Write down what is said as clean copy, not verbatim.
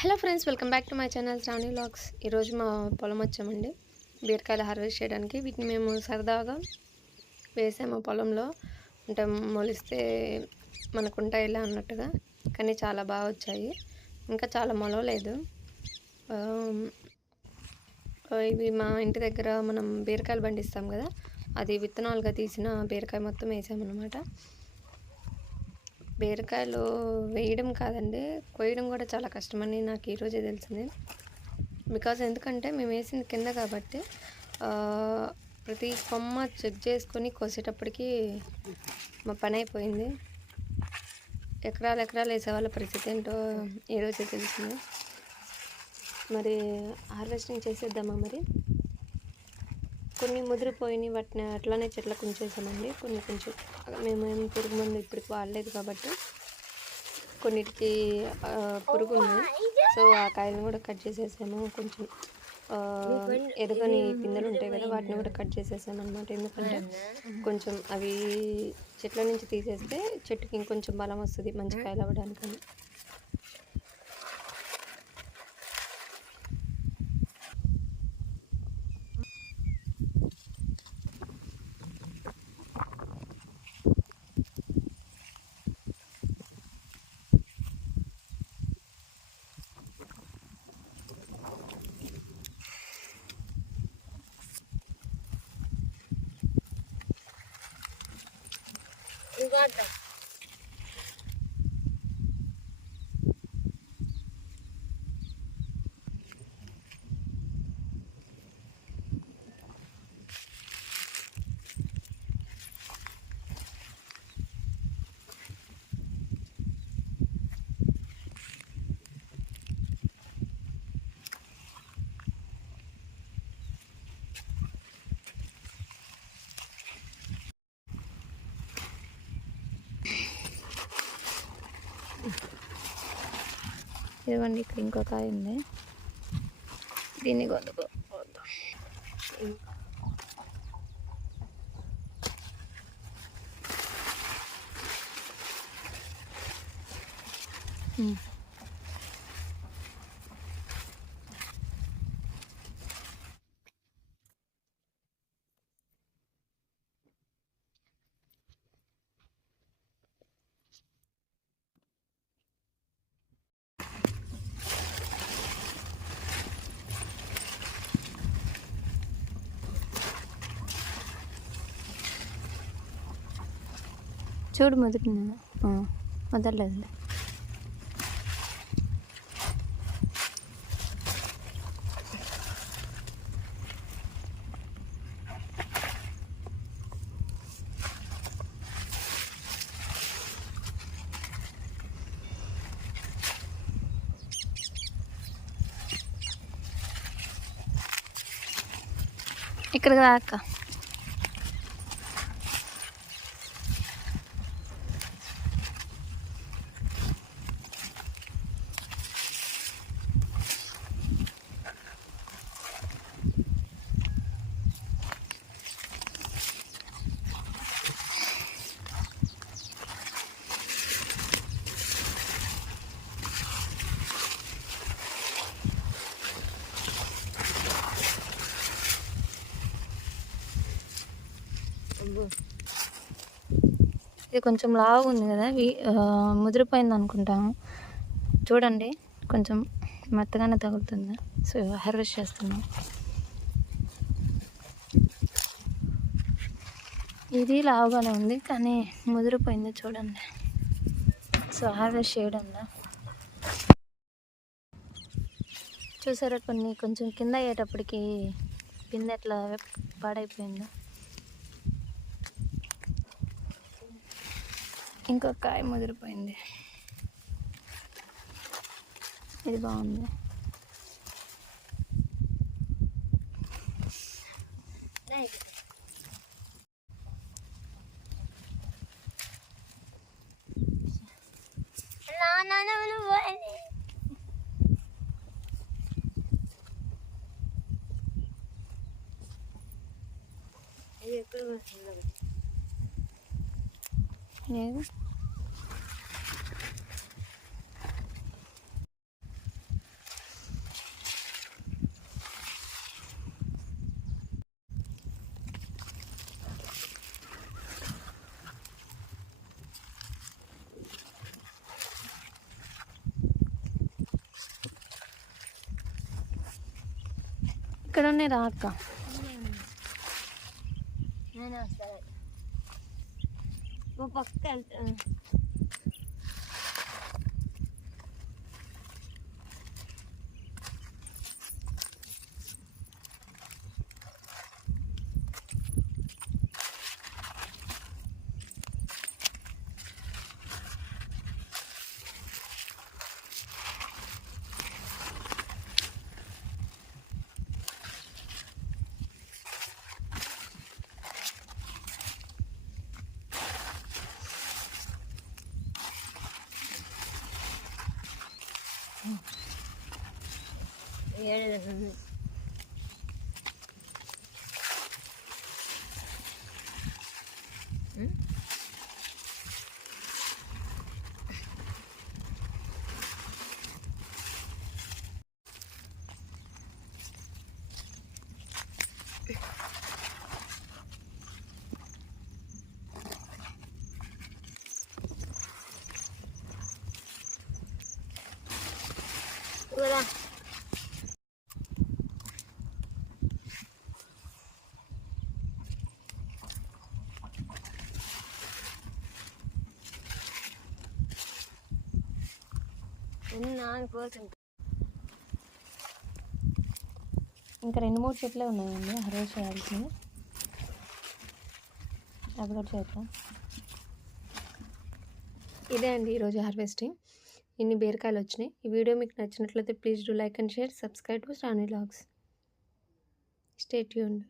Hello friends, welcome back to my channel Sravani vlogs. ఈరోజు మా పొలం వచ్చామండి బీరకాయలు హార్వెస్ట్ చేయడానికి. వీటిని మేము సరదాగా వేసాము పొలంలో, అంటే మొలిస్తే మనకుంటాయి ఇలా అన్నట్టుగా. కానీ చాలా బాగా వచ్చాయి, ఇంకా చాలా మొలవలేదు. ఇవి మా ఇంటి దగ్గర మనం బీరకాయలు పండిస్తాం కదా, అది విత్తనాలుగా తీసిన బీరకాయ మొత్తం వేసామన్నమాట. బీరకాయలు వేయడం కాదండి, కొయ్యడం కూడా చాలా కష్టమని నాకు ఈరోజే తెలిసింది. బికాజ్ ఎందుకంటే మేము వేసింది కింద కాబట్టి ప్రతి కొమ్మ చెక్ చేసుకొని కోసేటప్పటికి మా పని అయిపోయింది. ఎకరాలు ఎకరాలు వేసేవాళ్ళ పరిస్థితి ఏంటో ఈరోజే తెలిసింది. మరి హార్వెస్టింగ్ చేసేద్దామా? మరి కొన్ని ముదిరిపోయినాయి, వాటిని అట్లానే చెట్లకు ఉంచేసామండి. కొన్ని కొంచెం మేమేం పురుగు మందు ఇప్పటికి వాడలేదు కాబట్టి కొన్నిటికి పురుగు ఉన్నాయి. సో ఆ కాయలను కూడా కట్ చేసేసాము. కొంచెం ఎదగని పిందెలు ఉంటాయి కదా, వాటిని కూడా కట్ చేసేసాము అనమాట. ఎందుకంటే కొంచెం అవి చెట్ల నుంచి తీసేస్తే చెట్టుకి ఇంకొంచెం బలం వస్తుంది మంచి కాయలు అవ్వడానికని. ఇదిగోండి, ఇక్కడ ఇంకో కాయ ఉంది, దీన్ని కొనుక్కో. చూడు, మొదలలేదు. ఇక్కడ అక్క, ఇది కొంచెం లావు ఉంది కదా, ముదిరిపోయింది అనుకుంటాము. చూడండి, కొంచెం మెత్తగానే తగులుతుంది. సో హార్వెస్ట్ చేస్తున్నాం. ఇది లావుగానే ఉంది కానీ ముదిరిపోయింది చూడండి. సో హార్వెస్ట్ చేయడంలో చూసారా, కొంచెం కింద అయ్యేటప్పటికి కింద ఎట్లా పాడైపోయిందో. ఇంకో కాయ ముదిరిపోయింది, ఇది బాగుంది. లేదు, ఇక్కడనే రా అక్క. నేను వస్తాను. ఓ పక్క వెళ్తా. ఏడు కదా. ఇంకా 2-3 చెట్లే ఉన్నాయండి హార్వెస్ట్ చేయాల్సినవి. అవి కూడా చేద్దాం. ఇదే అండి ఈరోజు హార్వెస్టింగ్. ఇన్ని బీరకాయలు వచ్చినాయి. ఈ వీడియో మీకు నచ్చినట్లయితే please do like and share, subscribe to Sravani vlogs. Stay tuned.